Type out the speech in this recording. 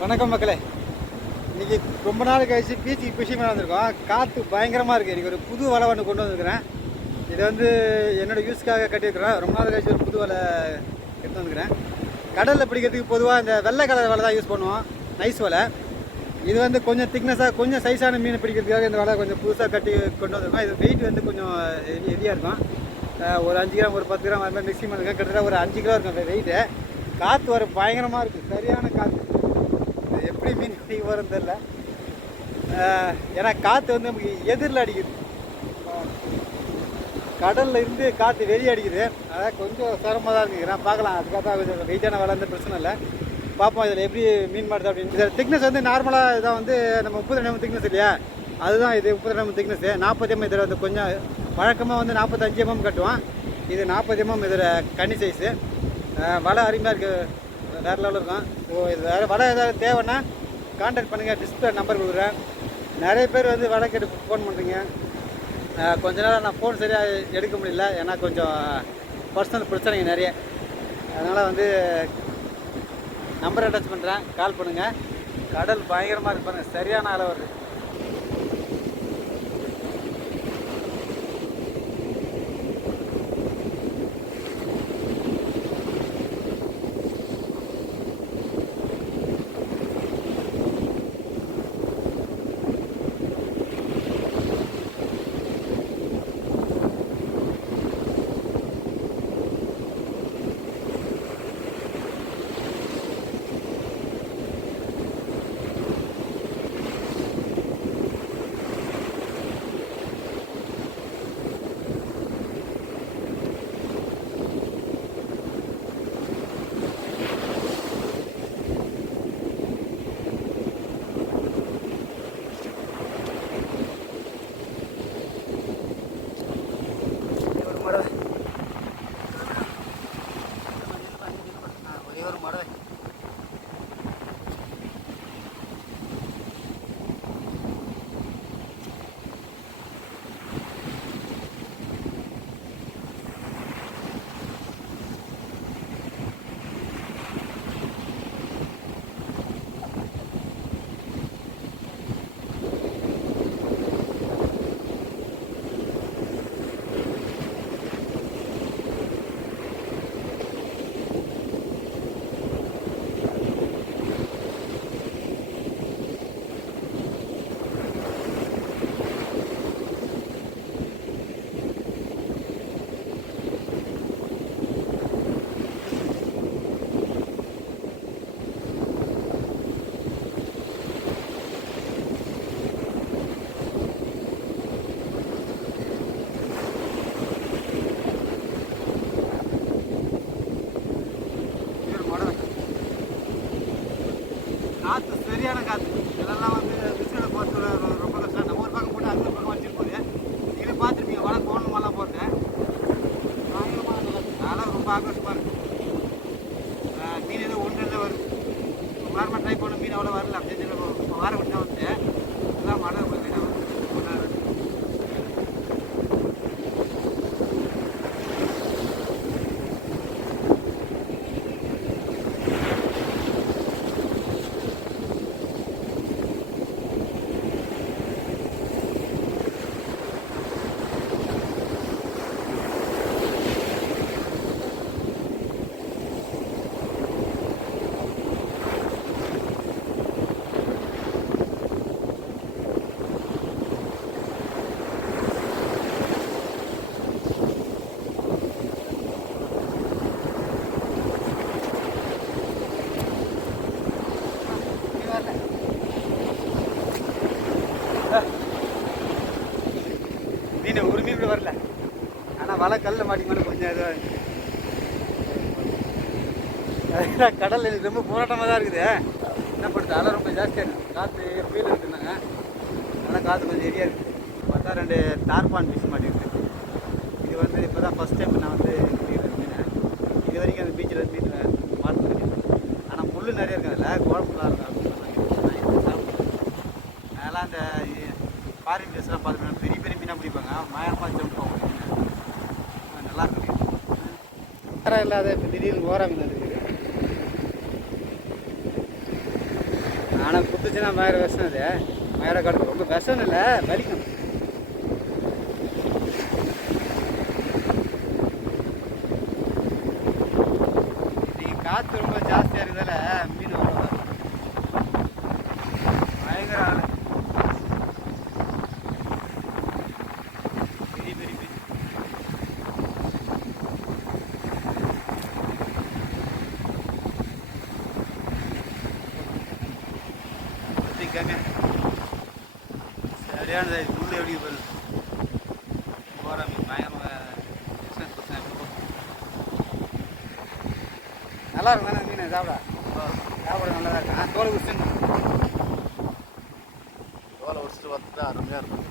வணக்கம் மக்களே. இன்னைக்கு ரொம்ப நாள் கழிச்சு பீச்சுக்கு ஃபிஷிங் பண்ண வந்திருக்கோம். காற்று பயங்கரமாக இருக்குது இன்றைக்கி ஒரு புது வலை ஒன்று கொண்டு வந்திருக்கிறேன். இது வந்து என்னோடய யூஸ்க்காக கட்டியிருக்கிறேன். ரொம்ப நாள் கழிச்சு ஒரு புது வலை எடுத்து வந்துக்கிறேன் கடலில் பிடிக்கிறதுக்கு பொதுவாக இந்த வெள்ளை கலர் வலை தான் யூஸ் பண்ணுவோம். நைஸ் வலை. இது வந்து கொஞ்சம் திக்னஸாக கொஞ்சம் சைஸான மீன் பிடிக்கிறதுக்காக இந்த வலை கொஞ்சம் புதுசாக கட்டி கொண்டு வந்திருக்கோம். இது வெயிட் வந்து கொஞ்சம் ஹெவியாக இருக்கும். ஒரு அஞ்சு கிராம் ஒரு பத்து கிராம் அது மாதிரி மிக்சிமம் இருக்கும் கிட்டத்தட்ட ஒரு அஞ்சு கிலோ இருக்கும் வெயிட்டு காற்று வர பயங்கரமாக இருக்குது சரியான காற்று எப்படி மீன் பிடிக்க போகிறோன்னு தெரில ஏன்னா காற்று வந்து நமக்கு எதிரில் அடிக்குது. கடலில் இருந்து காற்று வெளியே அடிக்குது. அதான் கொஞ்சம் சிரமமாக தான் இருக்குது. நான் பார்க்கலாம். அதுக்காக தான் கொஞ்சம் வெயிட்டான வேலை வந்து பிரச்சனை இல்லை. பார்ப்போம் இதில் எப்படி மீன் மாடுது அப்படின்னு. இதில் திக்னஸ் வந்து நார்மலாக இதான் வந்து நம்ம முப்பது ரெண்டு mm திக்னஸ் இல்லையா? அதுதான் இது முப்பது ரெண்டு mm திக்னஸ் நாற்பது எம்எம் இதில் வந்து கொஞ்சம் வழக்கமாக வந்து நாற்பத்தஞ்சு எம்எம் கட்டுவான். இது நாற்பது எம்எம் இதில் கனி சைஸு வலை அருமையாக இருக்குது வேறு லெவலில் இருக்கும். ஓ இது வேறு வடை ஏதாவது தேவைன்னா கான்டாக்ட் பண்ணுங்கள் டிஸ்பிளே நம்பர் கொடுக்குறேன். நிறைய பேர் வந்து வடை கேட்டு ஃபோன் பண்ணுறீங்க கொஞ்ச நேரம் நான் ஃபோன் சரியாக எடுக்க முடியல. ஏன்னா கொஞ்சம் பர்சனல் பிரச்சனைங்க நிறைய. அதனால் வந்து நம்பர் அட்டாச் பண்ணுறேன் கால் பண்ணுங்கள் கடல் பயங்கரமாக இருக்கு சரியான அளவு வருது. சரியான காற்று இதெல்லாம் வந்து விசில போகிறது ரொம்ப கஷ்டம். நம்ம ஒரு பக்கம் போட்டு அந்த பக்கம் வச்சுட்டு போகுது நீங்களே பார்த்துருப்பீங்க. வலை கோணமெல்லாம் போட்டேன் அதெல்லாம் ரொம்ப ஆக்ரோஷமாக இருக்கும் மீன் எதுவும் ஒன்று தான் வருது. ரொம்ப நேரமாக ட்ரை பண்ண மீன் அவ்வளோ வரல. அப்படியே சொல்லி வாரம் வார விட்டு வந்து எல்லாம் மழை மீனாக வருது ஒரு நாள் மீன் வரல மீன் ஒரு மீன் கூட வரல ஆனால் கல்லில் கல்ல மாட்டிக்கணும் கொஞ்சம் இதுவாக கடல் எனக்கு ரொம்ப போராட்டமாக தான் இருக்குது. என்ன பண்ணுறது அலை ரொம்ப ஜாஸ்தியாக இருக்குது காற்று ஃபீல் இருக்குதுனாங்க அதனால் காற்று கொஞ்சம் எரியா இருக்குது பார்த்தா ரெண்டு டார்பான் பீச் மாட்டிருக்கு இது வந்து இப்போ தான் ஃபஸ்ட் டைம் நான் வந்து மீன் இது வரைக்கும் அந்த பீச்சில் மீன் பார்த்தது ஆனால் முள் நிறைய இருக்கு அதில். குழம்புலாம் இருக்கும் அதெல்லாம் அந்த ஃபாரின் ட்ரெஸ்லாம் பார்த்துக்கணும் பெரிய பெரிய மீனாக பிடிப்பாங்க. மயமாக ஜம்ப் ஆகும் மீன். ஆ, நல்லா இருக்கு வேற இல்லாத திடீர்னு ஓரா மீன் இருக்குது ஆனால் குத்துச்சுன்னா மயிர விஷம் அது. மயிர கடுப்பு. ரொம்ப விஷம் இல்லை வலிக்கும். காற்று ரொம்ப ஜாஸ்தியாக இருக்கிறதால மீன் அவ்வளோ பயங்கர ஆளு. பெரிய பெரிய மீன் இருக்காங்க சரியான முள்ளு எப்படி போகுது போகிற பயங்கரமாக பிரச்சனை நல்லா இருக்கும் தானே மீன் சாப்பிட? சாப்பிட நல்லா தான் இருக்கும். தோலை தோல் குடிச்சு தோலை உடிச்சிட்டு வந்துட்டு அருமையாக இருக்கும்.